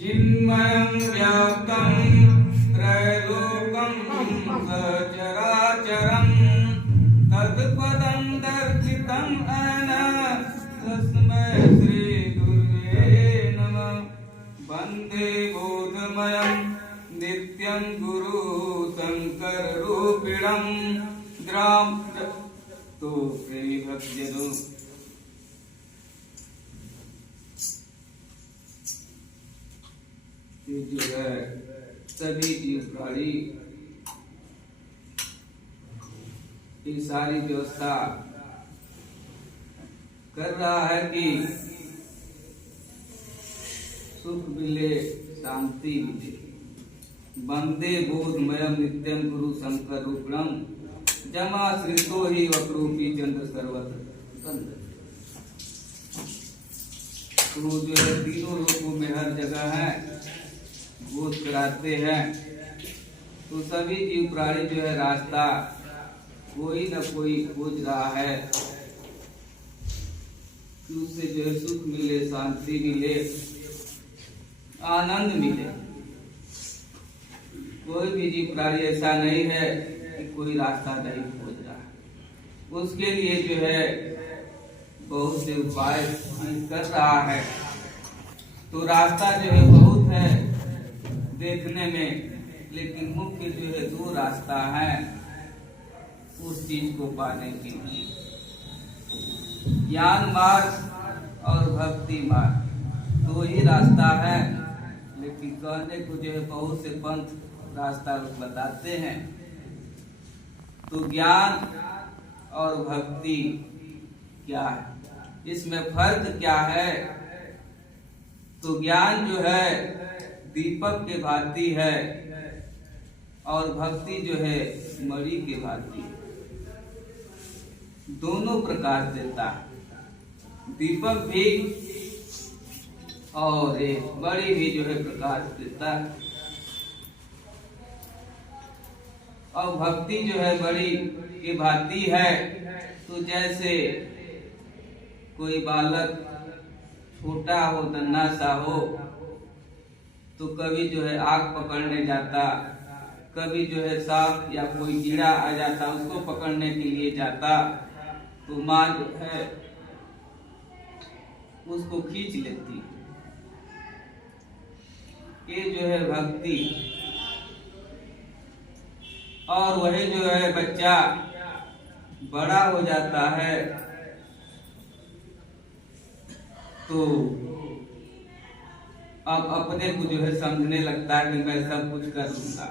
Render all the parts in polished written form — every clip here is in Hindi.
चिन्मयं व्याप्तं त्रैलोक्यं सचराचरं तत्पदं दर्शितं येन तस्मै श्रीगुरुवे नमः। वन्दे बोधमयं नित्यं गुरु शंकररूपिणं ग्राम। तो प्रेमी भक्तजनों, जो है सभी जीव प्राणी ये सारी व्यवस्था कर रहा है कि सुख मिले, शांति मिले। वंदे बोधमयम नित्यम गुरु शंकर रूपणम जमा श्रितो ही वक्रूपी चंद्र सर्वत्र। तो जो है तीनों लोकों में हर जगह है, बोध कराते हैं। तो सभी जीव प्राणी जो है रास्ता कोई न कोई खोज रहा है कि उससे जो है सुख मिले, शांति मिले, आनंद मिले। कोई भी जीव प्राणी ऐसा नहीं है कि कोई रास्ता नहीं खोज रहा है। उसके लिए जो है बहुत से उपाय कर रहा है। तो रास्ता जो है बहुत है देखने में, लेकिन मुख्य जो है दो रास्ता है उस चीज को पाने के लिए, ज्ञान मार्ग और भक्ति मार्ग। दो ही रास्ता है, लेकिन कहने को जो है बहुत से पंथ रास्ता लोग बताते हैं। तो ज्ञान और भक्ति क्या है, इसमें फर्क क्या है? तो ज्ञान जो है दीपक के भांति है और भक्ति जो है मणि के भांति, दोनों प्रकाश देता है। दीपक भी और एक मणि भी जो है प्रकाश देता है। और भक्ति जो है मणि की भांति है। तो जैसे कोई बालक छोटा हो, नन्हा सा हो, तो कभी जो है आग पकड़ने जाता, कभी जो है सांप या कोई कीड़ा आ जाता उसको पकड़ने के लिए जाता, तो माँ जो है उसको खींच लेती। ये जो है भक्ति। और वही जो है बच्चा बड़ा हो जाता है तो अब अपने को जो है समझने लगता है कि मैं सब कुछ कर लूंगा।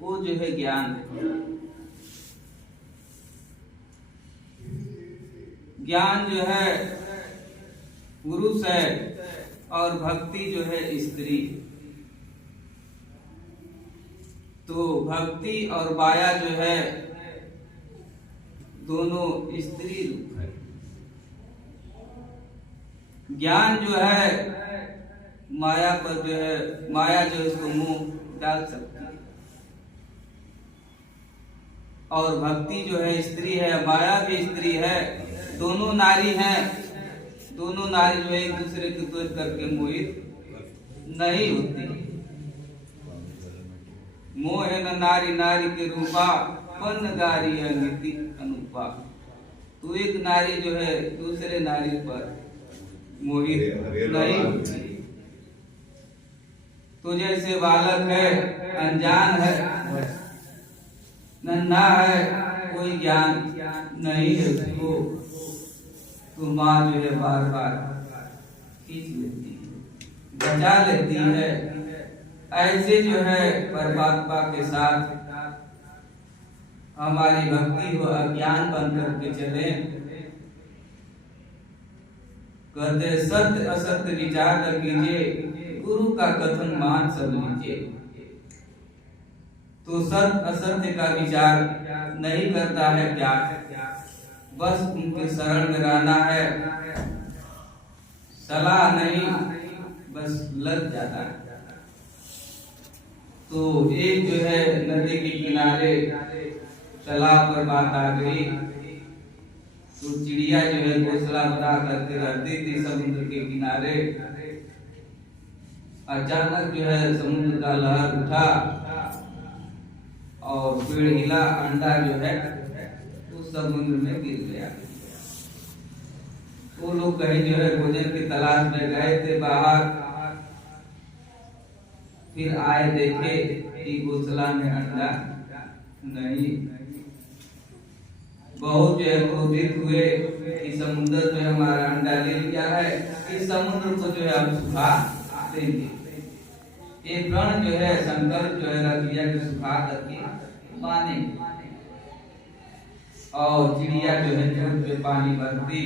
वो जो है ज्ञान। ज्ञान जो है पुरुष है और भक्ति जो है स्त्री। तो भक्ति और माया जो है दोनों स्त्री रूप है। ज्ञान जो है माया पर जो है, माया जो है उसको मुंह डाल सकती है। और भक्ति जो है स्त्री है, माया भी स्त्री है, दोनों नारी हैं। दोनों नारी जो है एक दूसरे को द्वेष करके मोहित नहीं होती। मोह है न नारी नारी के रूपा, पन गारी है नीति अनुपा। तो एक नारी जो है दूसरे नारी पर मोहित नहीं होती। तो जैसे बालक है, अनजान है, नन्हा है, कोई ज्ञान नहीं है उसको, तो माँ जो है बार बार खींच लेती है, बचा लेती है। ऐसे जो है परमात्मा के साथ हमारी भक्ति को अज्ञान बन करके चले। कहते सत्य असत्य विचार न कीजिए, गुरु का कथन मान सब लीजिए। तो सत्य असत्य का विचार नहीं करता है क्या, बस उनके शरण में रहना है। सलाह नहीं, बस लग जाता है। तो एक जो है नदी के किनारे तालाब पर बात आ गई। तो चिड़िया जो है घोंसला बना करके रहती थी समुद्र के किनारे। अचानक जो है समुद्र का लहर उठा और पेड़ हिला, अंडा जो है उस समुद्र में गिर गया। वो लोग कहीं जो है भोजन की तलाश में गए थे बाहर, फिर आए देखे कि घोंसला में अंडा नहीं। बहुत जो है क्रोधित हुए कि समुद्र जो है हमारा अंडा ले लिया है, इस समुद्र को जो है हम सुखा देंगे। ये प्रण जो है संकल्प जो है रख लिया कि सुखा करके मानेंगे। और चिड़िया जो है झूठ पे पानी भरती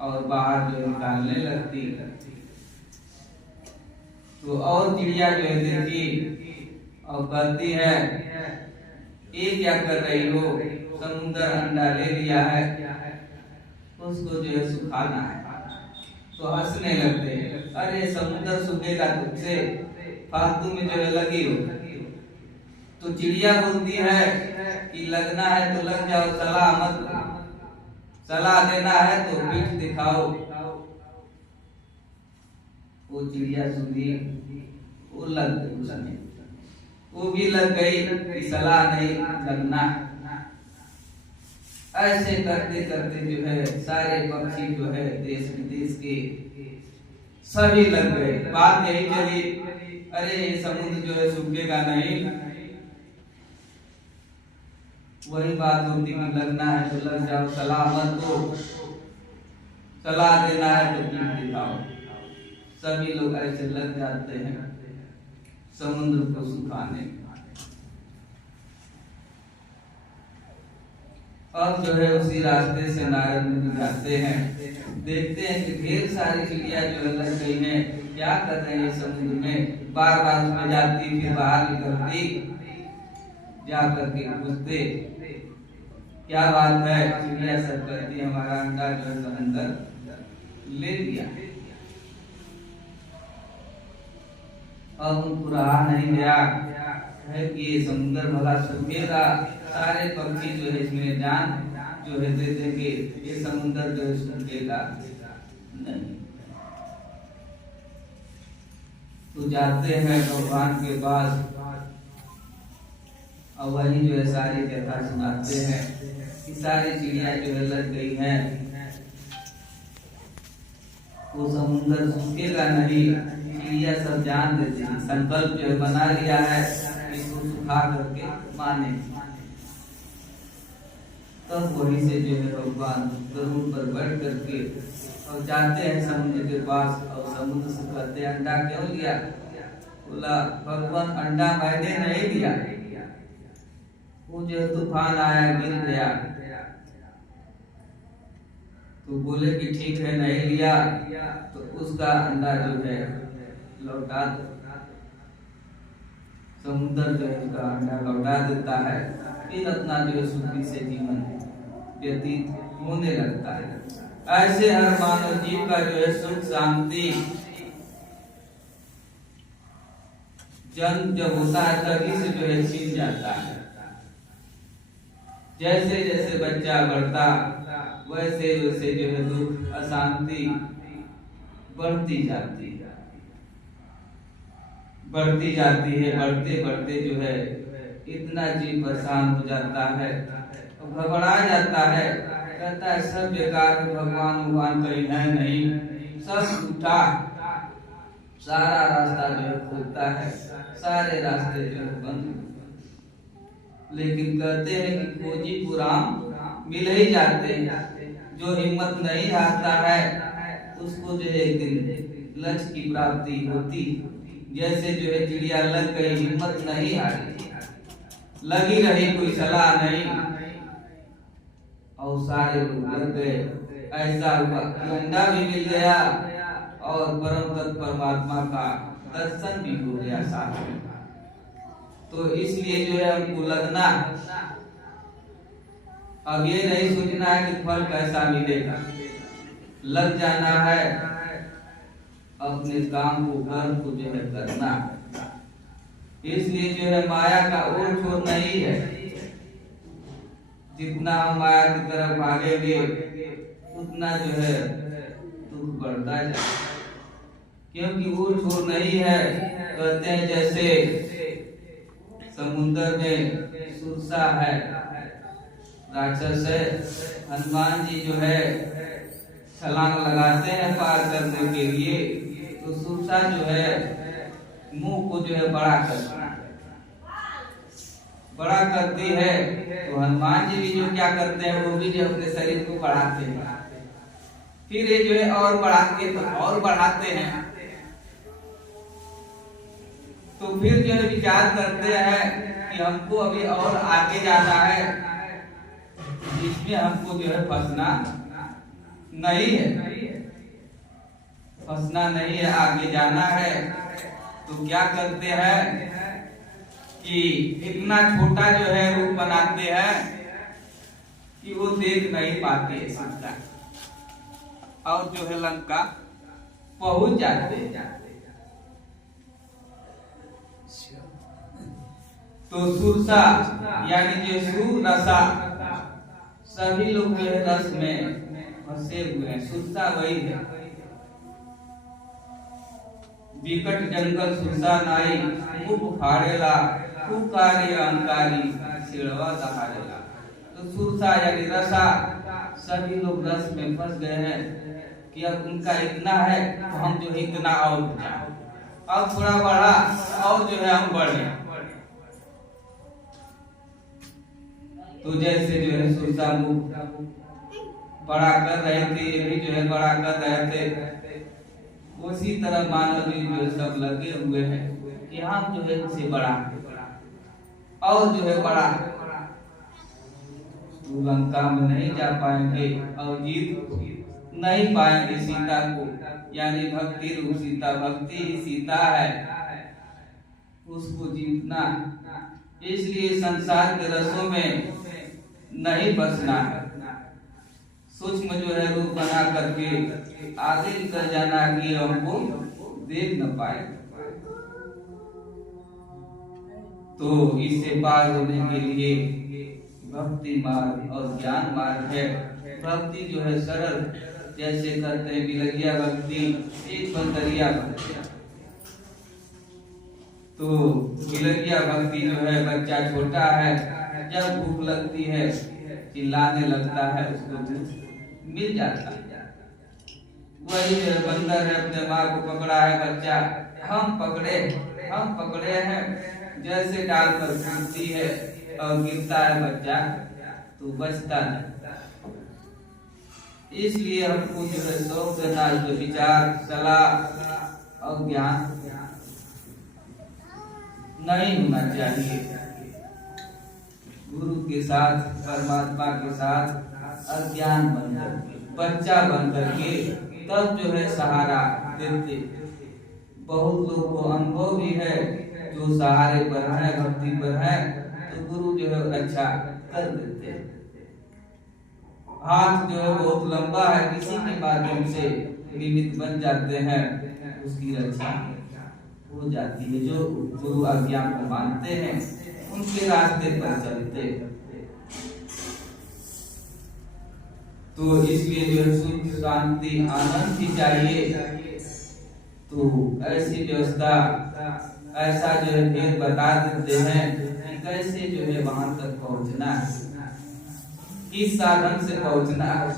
और बाहर जो है निकालने लगती। तो और चिड़िया जो है देखी और कहती है, ये क्या कर रही हो, समुद्र अंडा ले लिया है, उसको जो है सुखाना है। तो हंसने लगते हैं, अरे समुद्र सूखेगा तुमसे, फालतू में जो है लगी हो। तो चिड़िया बोलती है कि लगना है तो लग जाओ, सलाह मत दो, सलाह देना है तो पीठ दिखाओ। वो चिड़िया सुनी, वो लग गई उसने, वो भी लग गई कि सलाह नहीं लगना। ऐसे करते करते जो है सारे पक्षी जो है देश विदेश के सभी लग गए। बात यही चली, अरे ये समुद्र जो है सूखेगा नहीं। वही बात होती कि लगना है तो लग जाओ, सलाह मत दो, सलाह देना है तो पीठ दिखाओ। सभी लोग ऐसे लग जाते हैं समुद्र को सुखाने। अब जो है उसी रास्ते से नारद मुनि जाते हैं, देखते हैं कि ढेर सारी चिड़िया जो लग गई हैं, क्या कर रहे हैं समुद्र में। बार बार उसमें जाती, फिर बाहर निकलती, जा करके पूछते क्या बात है। चिड़िया सब कहती हमारा अंडा जो है समुद्र ले लिया। अब उनको रहा नहीं गया है कि ये समुद्र भला सूखेगा, सारे पक्षी जो है इसमें जान जो है दे देंगे, ये समुद्र जो है सूखेगा नहीं। तो जाते हैं भगवान के पास और वही जो है सारी कथा सुनाते हैं कि सारी चिड़िया जो है लग गई हैं, वो समुद्र सूखेगा नहीं। चिड़िया सब जान देते हैं, संकल्प जो है बना लिया है इसको सुखा करके माने। तब वही से जो है भगवान गरुड़ पर बैठ करके और जाते हैं समुद्र के पास और समुद्र से कहते हैं अंडा क्यों लिया। बोला भगवान अंडा मैंने नहीं लिया, वो जो तूफान आया गिर गया। तो बोले कि ठीक है नहीं लिया तो उसका अंडा जो है लौटा दो। समुद्र जो है उसका अंडा लौटा देता है, फिर अपना जो है सुखी से जीवन व्यतीत होने लगता है। ऐसे हर मानव जीव का जो है सुख शांति जन्म जब होता है तभी से जो है छिन जाता है। जैसे जैसे बच्चा बढ़ता वैसे वैसे जो है दुख अशांति बढ़ती जाती है, बढ़ती जाती है। बढ़ते बढ़ते जो है इतना जीव परेशान हो जाता है, घबरा जाता है, कहता है सब बेकार है, भगवान कहीं है नहीं, सब झूठा। सारा रास्ता जो है खुलता है, सारे रास्ते जो है बंद। लेकिन कहते हैं कि खोजी पुराण मिल ही जाते हैं। जो हिम्मत नहीं हारता है उसको जो है एक दिन लक्ष्य की प्राप्ति होती। जैसे जो है चिड़िया लग गई, हिम्मत नहीं हारी, लगी रही, कोई सलाह नहीं और सारे लोग लग गए। ऐसा हुआ अंडा भी मिल गया और परम तत्व परमात्मा का दर्शन भी हो गया साथ में। तो इसलिए जो है हमको लगना, अब ये नहीं सोचना है कि फल कैसा मिलेगा, लग जाना है, अपने काम को कर्म को जो है करना। इसलिए जो है माया का और छोर नहीं है। जितना हम माया की तरफ भागेंगे उतना जो है दुख बढ़ता जाए, क्योंकि वो छोर नहीं है। कहते हैं जैसे समुद्र में सुरसा है, राक्षस है, हनुमान जी जो है छलांग लगाते हैं पार करने के लिए, तो सुरसा जो है मुंह को जो है बड़ा करती है। तो हनुमान जी भी जो क्या करते हैं, वो भी जो अपने शरीर को बढ़ाते हैं, फिर ये जो है और बढ़ाते हैं। तो फिर जो है विचार करते हैं कि हमको अभी और आगे जाना है, इसमें हमको जो है फंसना नहीं है, आगे जाना है। तो क्या करते हैं कि इतना छोटा जो है रूप बनाते हैं कि वो देख नहीं पाते सीता, और जो है लंका पहुंच जाते हैं। तो सुरसा यानी जो सुरसा, सभी लोग जो है रस में फंसे हुए हैं। सुरसा वही है। विकट जंगल सुरसा नाई, मुख फाड़ेला, फुकारी अहंकारी, सिड़वा दहाड़ेला। तो सुरसा यानी रसा, सभी लोग रस में फंस गए हैं कि अब उनका इतना है तो हम जो है इतना और जाए, अब थोड़ा बढ़ा और जो है हम बढ़े। तो जैसे जो है सुरसा मुख बड़ा कर रहे थे, ये भी जो है बड़ा कर रहे थे, उसी तरह मानव जी जो सब लगे हुए हैं कि हम जो है उसे बड़ा और जो है बड़ा। तो लंका में नहीं जा पाएंगे और जीत नहीं पाएंगे सीता को, यानी भक्ति रूप सीता, भक्ति ही सीता है, उसको जीतना। इसलिए संसार के रसों में नहीं बसना है, सूक्ष्म जो है रूप बना करके आगे निकल जाना कि हमको देख न पाए। तो इससे पार होने के लिए भक्ति मार्ग और ज्ञान मार्ग है। भक्ति जो है सरल, जैसे करते हैं बिलगिया भक्ति, एक बंदरिया भक्ति। तो बिलगिया भक्ति जो है, बच्चा छोटा है, जब भूख लगती है चिल्लाने लगता है, उसको मिल जाता है। वही है बंदर है, अपने माँ को पकड़ा है बच्चा, हम पकड़े हैं, जैसे डाल पर कूदती है और गिरता है बच्चा तो बचता नहीं। इसलिए हमको जो है शौक देना, जो विचार, सलाह और ज्ञान नहीं होना चाहिए। गुरु के साथ, परमात्मा के साथ अज्ञान बनकर, बच्चा बनकर के तब जो है सहारा देते। बहुत लोगों को अनुभव भी है, जो सहारे पर है, भक्ति पर है, तो गुरु जो है अच्छा कर देते। हाथ जो है बहुत लंबा है, किसी के माध्यम से निमित्त बन जाते हैं, उसकी रक्षा हो जाती है। जो गुरु आज्ञा को मानते हैं उनके रास्ते पर चलते। तो इसलिए जो है सुख, शांति, आनंद ही चाहिए। तो ऐसी व्यवस्था, ऐसा जो है भेद बता देते हैं कि कैसे जो है वहां तक पहुंचना है, किस साधन से पहुंचना है,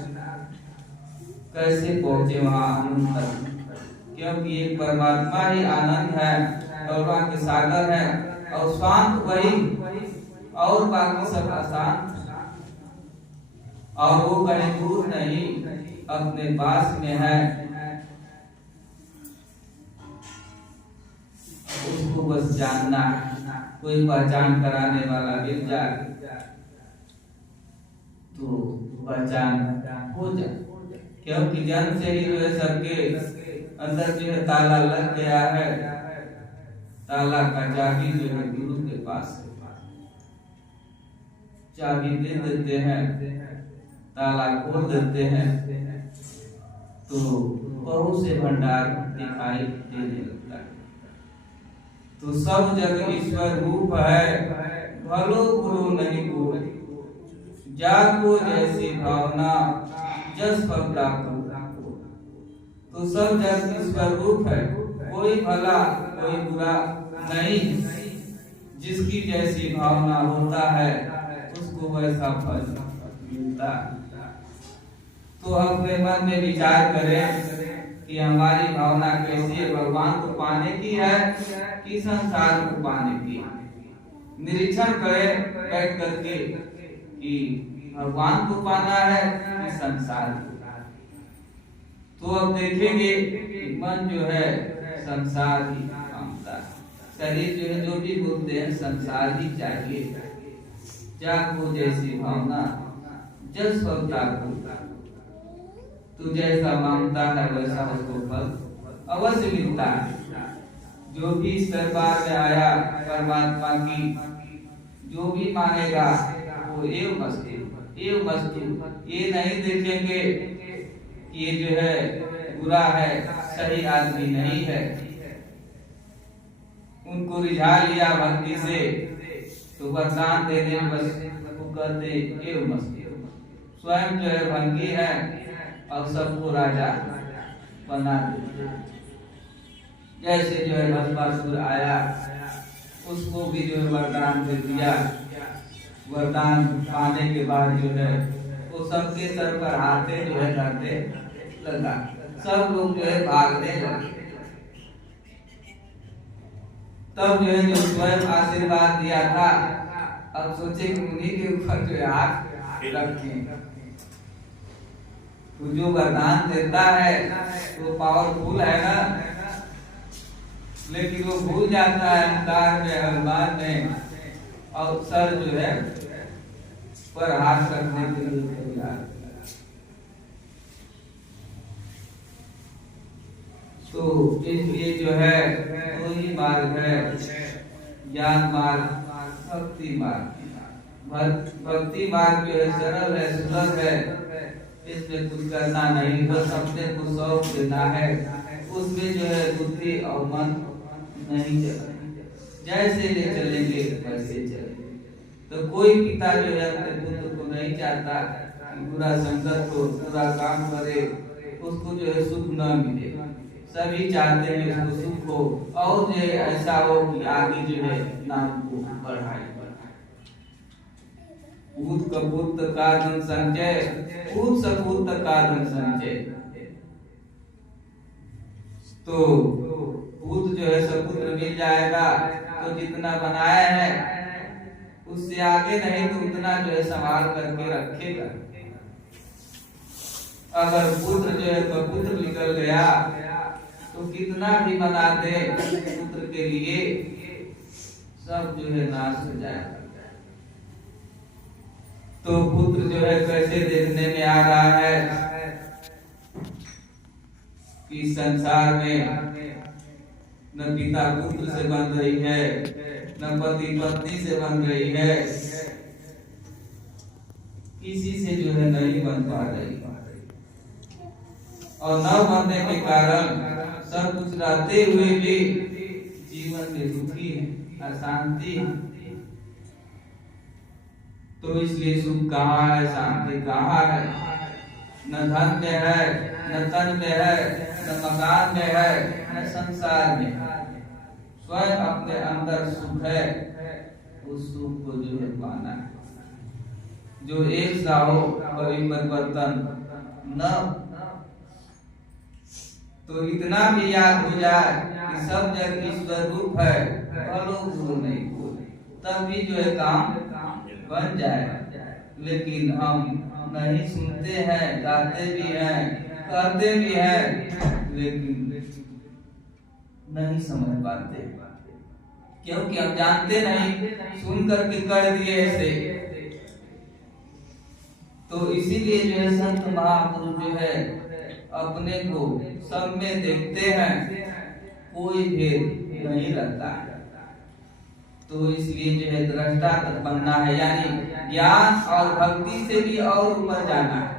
कैसे पहुंचे वहां आनंद तक। क्योंकि एक परमात्मा ही आनंद है और वहां के सागर है, और शांत वही, और बाकी सब अशांत, और वो कहीं दूर नहीं, अपने पास में है। उसको बस जानना है, कोई पहचान कराने वाला मिल जाए तो पहचान हो जाए। क्योंकि जन्म से ही जो है सबके अंदर जो है ताला लग गया है, ताला का चाबी जो है गुरु के पास है। चाबी दे देते हैं, ताला खोल देते हैं, तो बहुत से भंडार दिखाई देने लगता है। तो तो सब जग ईश्वर रूप है, भलो बुरो नहीं कोई, जाको जैसी भावना जस फल प्राप्त। तो सब जग ईश्वर रूप है, कोई भला कोई बुरा नहीं, जिसकी जैसी भावना होता है उसको वैसा फल मिलता है। तो अपने मन में विचार करें कि हमारी भावना कैसी है, भगवान को पाने की है कि संसार को पाने की। निरीक्षण करें बैठ करके कि भगवान को पाना है कि संसार को। तो अब देखेंगे कि मन जो है संसार ही मांगता है, शरीर जो है जो भी बोलते हैं संसार ही चाहिए। जाको जैसी भावना जस फलता को, तू जैसा मांगता है वैसा उसको फल अवश्य मिलता है। जो भी इस दरबार में आया परमात्मा की जो भी मांगेगा वो एव वस्तु, ये नहीं देखेंगे कि ये जो है बुरा है, सही आदमी नहीं है। उनको रिझा लिया भक्ति से तो वरदान देने बस वो कहते एव वस्तु। स्वयं जो है भंगी है और सबको राजा बना दे। जैसे जो है भस्मासुर आया उसको भी जो है वरदान दे दिया। वरदान पाने के बाद जो है वो सबके सर पर हाथे जो है करते लगा, सब लोग जो है भागने लगे। तब जो है जो स्वयं आशीर्वाद दिया था अब सोचे कि उन्हीं के ऊपर जो है हाथ रखें। तो जो वरदान देता है वो पावरफुल है ना, लेकिन वो भूल जाता है अहंकार में, अभिमान में, और सर जो है पर हाथ रखने के लिए तैयार। तो इसलिए जो है दो ही मार्ग है, ज्ञान मार्ग, भक्ति मार्ग। भक्ति मार्ग जो है सरल है, सुलभ है, इसमें कुछ करना नहीं, बस अपने को सौंप देना है। उसमें जो है बुद्धि और मन नहीं चलेगा, जैसे ले चलेंगे वैसे चलेंगे। तो कोई पिता जो है अपने पुत्र को नहीं चाहता कि बुरा संगत हो, बुरा काम करे, उसको जो है सुख न मिले। सभी चाहते हैं उसको सुख हो और जो है ऐसा हो कि आगे जो है नाम को बढ़ाए। पूत कपूत का धन संचय, पूत सपूत का धन संचय। तो पूत जो है सपुत्र मिल जाएगा तो जितना बनाया है उससे आगे नहीं तो उतना जो है संभाल करके रखेगा। अगर पुत्र जो है कपुत्र निकल गया तो कितना भी बना दे पुत्र के लिए सब जो है नाश हो जाएगा। तो पुत्र जो है कैसे देखने में आ रहा है कि संसार में न पिता पुत्र से बन रही है, न पति पत्नी से बन रही है, किसी से जो है नहीं बन पा रही। और न बनने के कारण सब कुछ रहते हुए भी जीवन में दुखी है, अशांति है। तो इसलिए सुख कहाँ है, शांति कहाँ है? न धन में है, न तन में है, न मकान में है, न संसार में। स्वयं अपने अंदर सुख है, उस सुख को जो है पाना है। जो एक सा हो कभी परिवर्तन न। तो इतना भी याद हो जाए कि सब जग ईश्वर रूप है, भलो बुरो नहीं कोई, तब भी जो है काम बन जाए। लेकिन हम नहीं सुनते हैं, गाते भी हैं, करते भी हैं, लेकिन नहीं समझ पाते, क्योंकि हम जानते नहीं, सुन करके कर दिए ऐसे। तो इसीलिए जो है संत महापुरुष जो है अपने को सब में देखते हैं, कोई भेद नहीं रहता है। तो इसलिए जो है दृष्टा तक बनना है, यानी ज्ञान और भक्ति से भी और ऊपर जाना है।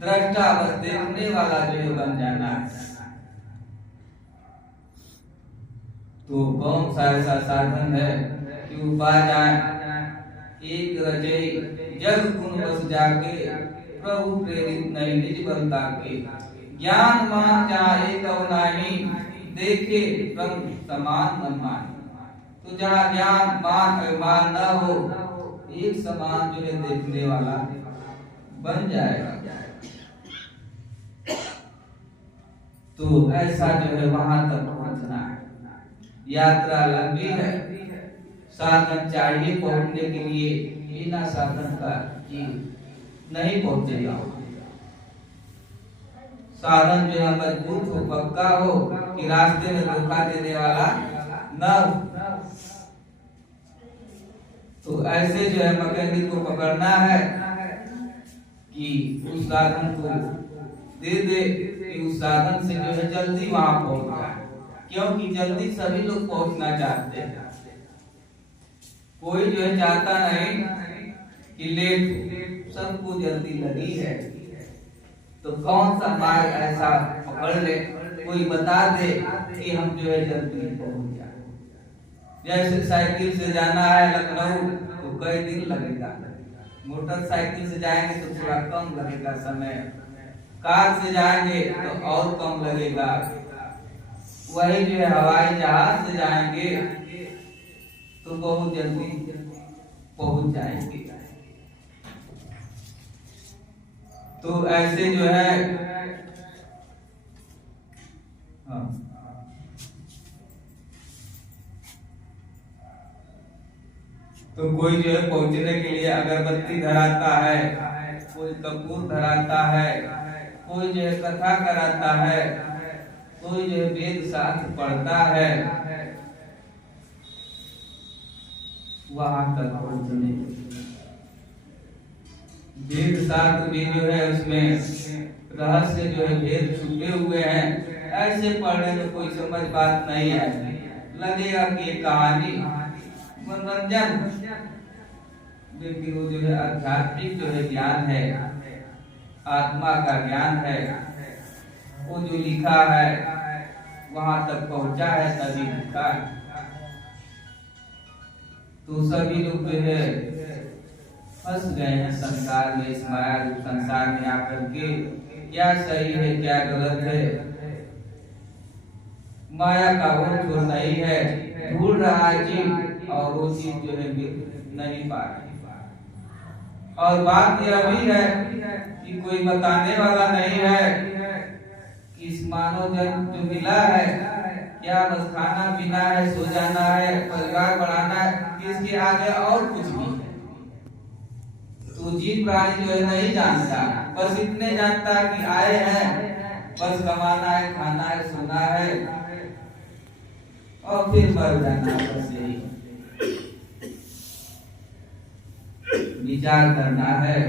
दृष्टा बस देखने वाला जो है बन जाना है। तो कौन सा ऐसा साधन है कि उपाय एक रजई जग गुण बस जाके प्रभु प्रेरित नहीं निज बलता के ज्ञान मान जाए कव नाही देखे रंग समान मन माने। तो जहाँ ज्ञान मान अभिमान न हो एक समान जो है देखने वाला बन जाएगा। तो ऐसा जो है वहां तक पहुंचना है। यात्रा लंबी है, साधन चाहिए पहुंचने के लिए, बिना साधन का नहीं पहुंचेगा। साधन जो है मजबूत हो, पक्का हो कि रास्ते में धोखा देने वाला न हो। तो ऐसे जो है मैकेनिक को पकड़ना है कि उस साधन को दे दे कि उस साधन से जो है जल्दी वहां पहुंच जाए, क्योंकि जल्दी सभी लोग पहुंचना चाहते हैं। कोई जो है चाहता नहीं कि लेट, सबको जल्दी लगी है। तो कौन सा मार्ग ऐसा पकड़ ले, कोई बता दे कि हम जो है जल्दी पहुंच जाए। जैसे साइकिल से जाना है लखनऊ तो कई दिन लगेगा, मोटरसाइकिल से जाएंगे तो थोड़ा कम लगेगा समय, कार से जाएंगे तो और कम लगेगा। वही जो है हवाई जहाज से जाएंगे तो बहुत जल्दी पहुंच जाएंगे। तो ऐसे जो है तो कोई जो है पहुंचने के लिए अगरबत्ती धराता है, कोई कपूर धराता है, कोई जो है कथा कराता है, कोई जो है वेद शास्त्र पढ़ता है वहां तक पहुंचने। वेद शास्त्र भी जो है उसमें रहस्य जो है भेद छुपे हुए हैं। ऐसे पढ़ने में कोई समझ बात नहीं है, लगेगा कि कहानी मनोरंजन, लेकिन वो जो है आध्यात्मिक जो है ज्ञान है, आत्मा का ज्ञान है। वो जो लिखा है वहां तक पहुंचा है तभी लिखा है। तो सभी लोग जो है फंस गए हैं संसार में, इस माया रूप संसार में आकर के क्या सही है क्या गलत है। माया का वो जो नहीं है, ढूंढ रहा है जीव और वो चीज जो है नहीं पा रही। और बात यह भी है कि कोई बताने वाला नहीं है कि इस मानव जन्म जो मिला है क्या बस खाना पीना है, सो जाना है, परिवार बढ़ाना है, इसके आगे और कुछ भी है। तो जीव प्राणी जो है नहीं जानता, बस इतने जानता कि आए हैं बस कमाना है, खाना है, सोना है और फिर मर जाना। बस यही विचार करना है,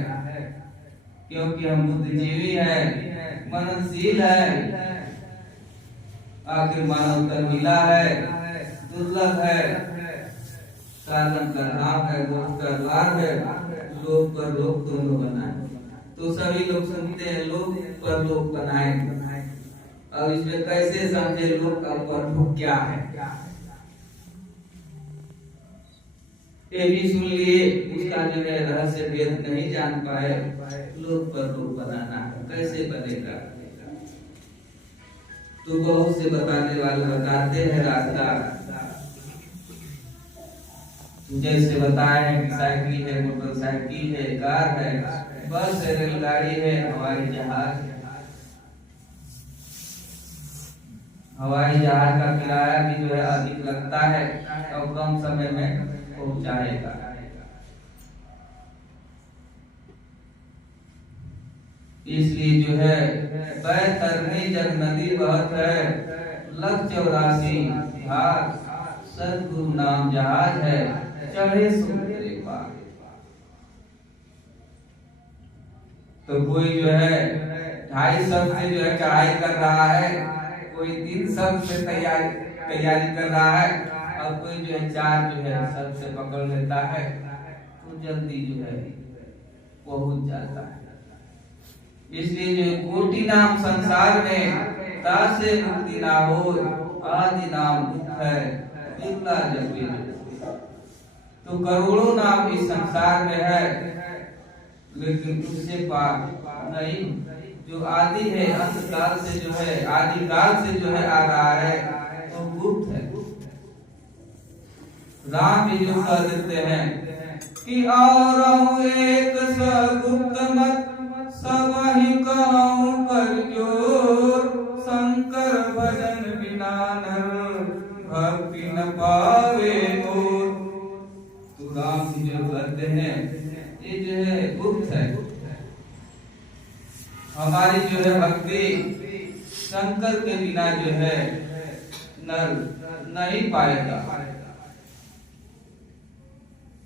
क्योंकि हम बुद्धिजीवी है, मननशील है। आखिर मानव तन मिला है, दुर्लभ है, साधन का नाम है, मोक्ष का द्वार है, लोक पर लोक दोनों बनाए। तो सभी लोग सुनते हैं लोक पर लोक बनाए, और इसमें कैसे समझे लोक का पर लोक क्या है। ये भी सुन लिए, उसका जो है रहस्य भेद नहीं जान पाए। लोक पर लोक बनाना कैसे बनेगा। तो बहुत से बताने वाले बताते हैं रास्ता, जैसे बताए साइकिल है, मोटरसाइकिल है, कार है, बस है, रेलगाड़ी है, हवाई जहाज। हवाई जहाज का किराया भी जो है अधिक लगता है और कम समय में पहुंचाएगा। इसलिए जो है पैर तरने जब नदी बहत है, लख 84 भाग, सतगुरु नाम जहाज है, चढ़े समुद्र पार। तो कोई जो है 2.5 शब्द से जो है चढ़ाई कर रहा है, कोई 3 शब्द से तैयारी कर रहा है, और कोई जो है 4 जो है शब्द से पकड़ लेता है, तो जल्दी जो है पहुंच जाता है। इसलिए जो कोटि नाम संसार में तासे मुक्ति ना हो, आदि नाम दुख है, बिरला जपे। तो करोड़ों नाम इस संसार में है, लेकिन उससे पार नहीं। जो आदि है, अंत काल से जो है, आदि काल से जो है आ रहा है, वो गुप्त है। राम भी जो कह देते हैं कि और एक सगुप्त मत सब ही कहूं कर जोर, शंकर भजन बिना नर भक्ति न पावे मोर। तो राम जी जो कहते हैं ये जो है गुप्त है। हमारी जो है भक्ति शंकर के बिना जो है नर नहीं पाएगा।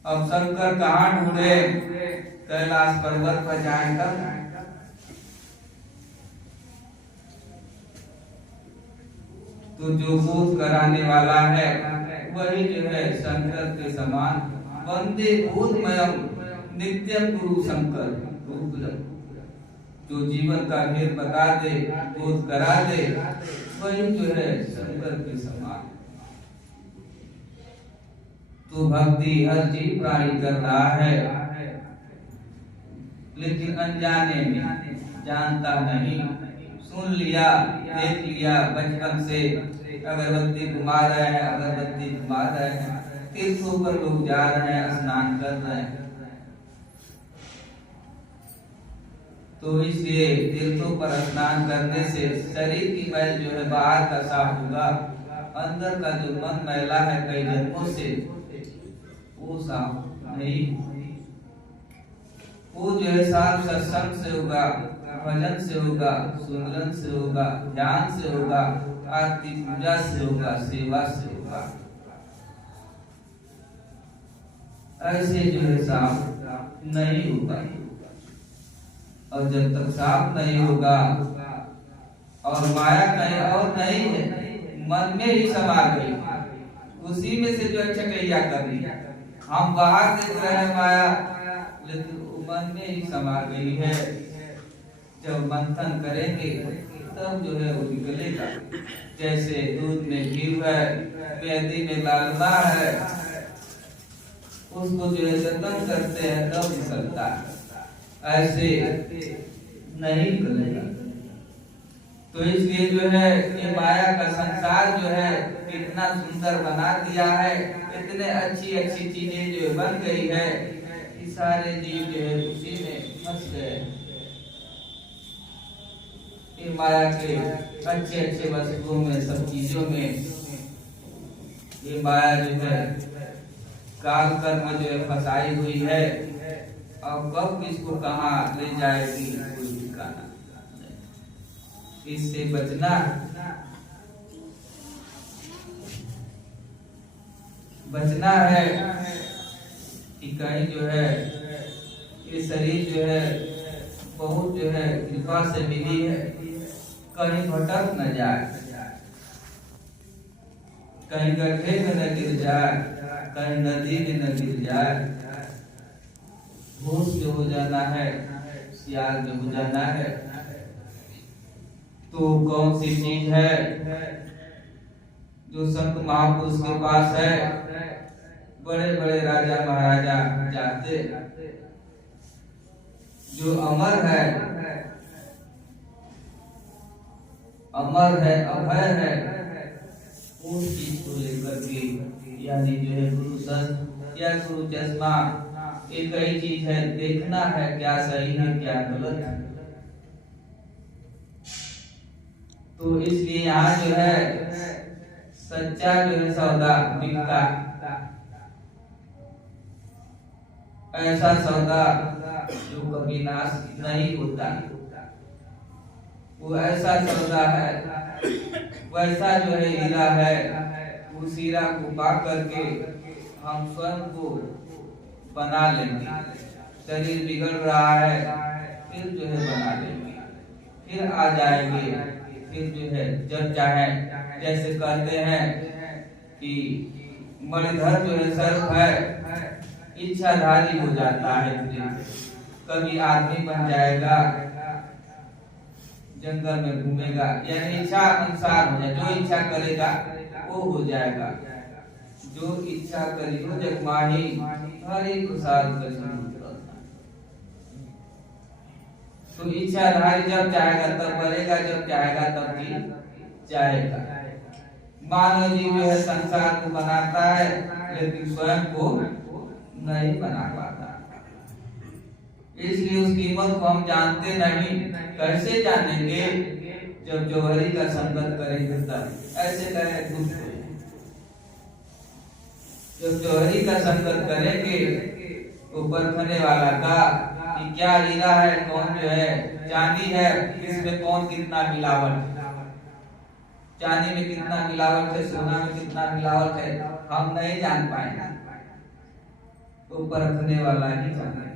अब शंकर कहाँ ढूंढे? कैलाश पर्वत पर जाए तब। तो जो बोध कराने वाला है वही जो है शंकर के समान। वंदे बोधमयम नित्यम गुरु शंकर रूपलम। जो जीवन का भेद बता दे, बोध करा दे, वही जो है शंकर के समान। तो भक्ति हर जीव प्राणी कर रहा है, लेकिन अनजाने में, जानता नहीं। सुन लिया, देख लिया बचपन से, अगरबत्ती घुमा रहे हैं, अगरबत्ती घुमा रहे हैं, तीर्थों पर लोग जा रहे हैं, स्नान कर रहे हैं। तो इसलिए तीर्थों पर स्नान करने से शरीर की मैल जो है बाहर का साफ होगा, अंदर का जो मन मैला है कई जन्मों से, वो साफ नहीं। वो जो है साफ सत्संग से होगा, भजन से होगा, सुमिरन से होगा, ध्यान से होगा, आरती पूजा से होगा, सेवा से होगा। ऐसे जो है साफ नहीं होगा। और जब तक साफ नहीं होगा और माया कहीं और नहीं है, मन में ही समा गई, उसी में से जो अच्छा कहिया कर रही है। हम बाहर देख रहे हैं माया, लेकिन मन में ही समा गई है। जब मंथन करेंगे तब जो है वो निकलेगा। जैसे दूध में घी है, मेहंदी में लालना है, उसको जो है जतन करते हैं तब निकलता है, ऐसे नहीं निकलेगा। तो इसलिए जो है ये माया का संसार जो है कितना सुंदर बना दिया है, इतने अच्छी अच्छी चीजें जो बन गई है, ये सारे जीव जो है उसी में फंस गए। ये माया के अच्छे अच्छे वस्तुओं में, सब चीजों में ये माया जो है काल कर्म जो है फंसाई हुई है। अब कब किसको कहाँ ले जाएगी कोई ठिकाना नहीं। इससे बचना, बचना है कि कहीं जो है ये शरीर जो है बहुत जो है कृपा से मिली है, कहीं भटक न जाए, कहीं गड्ढे में न गिर जाए, कहीं नदी में न गिर जाए। होश में हो जाना है, सियार में हो जाना है। तो कौन सी चीज है जो संत महापुरुष के पास है? बड़े बड़े राजा महाराजा जाते, जो अमर है, अमर है, अभय है, उस चीज को लेकर के, यानी जो है गुरु सत या गुरु चश्मा, एक ही चीज है, देखना है क्या सही है क्या गलत है। तो इसलिए यहाँ जो है सच्चा जो है सौदा बिकता, ऐसा सौदा जो कभी नाश नहीं होता। वो ऐसा सौदा है, वैसा जो है हीरा है, उस हीरा को पा करके हम स्वयं को बना लेंगे। शरीर बिगड़ रहा है, फिर जो है बना लेंगे, फिर आ जाएंगे, फिर जो है जब चाहे, जैसे कहते हैं कि मणिधर जो है सर्प है, इच्छाधारी हो जाता है, कभी आदमी बन जाएगा, जंगल में घूमेगा, यानी इच्छा अनुसार हो जाए, जो इच्छा करेगा वो हो जाएगा। जो इच्छा करियो जग माही, हरि प्रसाद करियो। तो इच्छाधारी जब चाहेगा तब बढ़ेगा, जब चाहेगा तब भी चाहेगा। मानव जीव जो है संसार को बनाता है लेकिन स्वयं को नहीं बना पाता, इसलिए उस कीमत को हम जानते नहीं। कैसे जानेंगे? जब जौहरी का संगत करेंगे तब। ऐसे कहे दुख, जब जौहरी का संगत करेंगे तो परखने वाला का कि क्या हीरा है, कौन जो है चांदी है, किसमें कौन कितना मिलावट, चांदी में कितना मिलावट है, सोना में कितना मिलावट है, हम नहीं जान पाएंगे, तो परखने वाला ही जाने।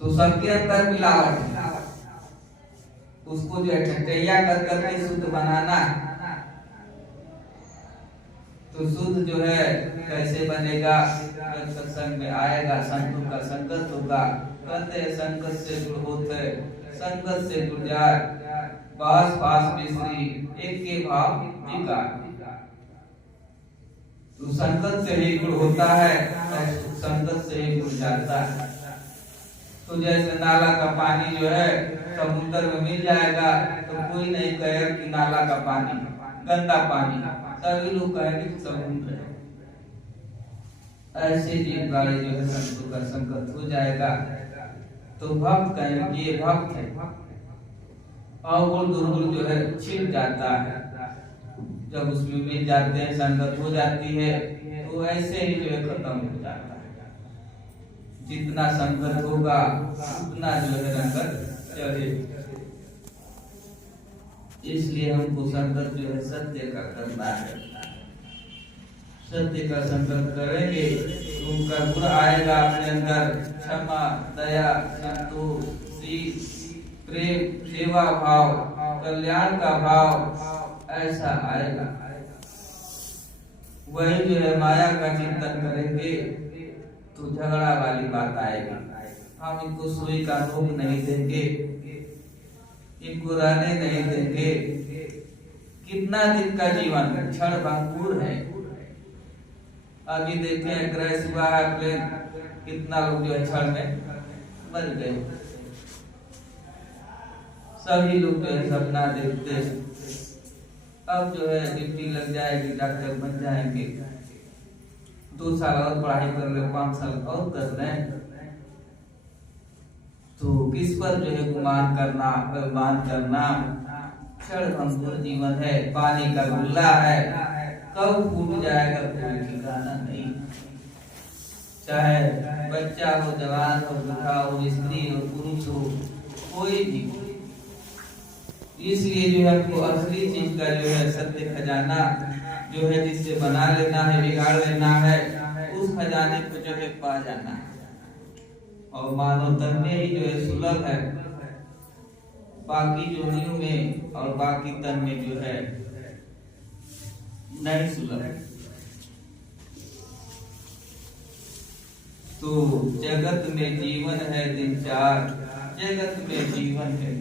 तो सबके अंदर मिलावट है, उसको जो है ठटैया कर करके शुद्ध बनाना है। तो शुद्ध जो है कैसे बनेगा? जब सत्संग में आएगा, संतों का संगत होगा। कहते हैं संगत से जुड़ होते, संगत से जुड़ जाए, पास पास मिश्री एक के भाव विकार। तो संगत से ही जुड़ होता है, तो संगत से ही जुड़ जाता है। तो जैसे नाला का पानी जो है समुद्र में मिल जाएगा तो कोई नहीं कहेगा कि नाला का पानी गंदा पानी, सभी लोग कहेंगे समुद्र है। ऐसे जीव गाड़ी जो है संतों का संगत हो जाएगा तो भक्त कहेंगे ये भक्त है, और दुर्गुण जो है छिप जाता है। जब उसमें मिल जाते हैं, संगत हो जाती है, तो ऐसे ही जो है खत्म हो जाता है। जितना संगत होगा उतना जो है रंगत चढ़े। इसलिए हमको संगत जो है सत्य का करना है। सत्य का संगत करेंगे तो उनका गुण आएगा अपने अंदर, क्षमा, दया, संतोष, शील, प्रेम, सेवा भाव, कल्याण का भाव ऐसा आएगा। वही जो है माया का चिंतन करेंगे तो झगड़ा वाली बात आएगी। हम इनको सुई का नोक नहीं देंगे, इनको रहने नहीं देंगे। कितना दिन का जीवन क्षण भंगुर है। अभी देखें क्रैश हुआ है प्लेन, कितना लोग जो है क्षण में मर गए। सभी लोग जो है सपना देखते हैं, अब जो है ड्यूटी लग जाएगी, डॉक्टर बन जाएंगे, 2 साल और पढ़ाई कर ले, 5 साल और कर लें, तो किस पर जो है गुमान करना, अभिमान करना। क्षण भंगुर जीवन है, पानी का गुल्ला है, कब फूट जाएगा कोई ठिकाना नहीं। चाहे बच्चा हो, जवान हो, बूढ़ा हो, स्त्री हो, पुरुष हो, कोई भी। इसलिए जो है आपको असली चीज का जो है सत्य खजाना जो है जिससे बना लेना है, बिगाड़ लेना है, उस खजाने को जो है पा जाना है। और मानव तन में ही जो है सुलभ है, बाकी जोनियों में और बाकी तन में जो है नहीं सुलभ। तो जगत में जीवन है दिन 4, जगत में जीवन है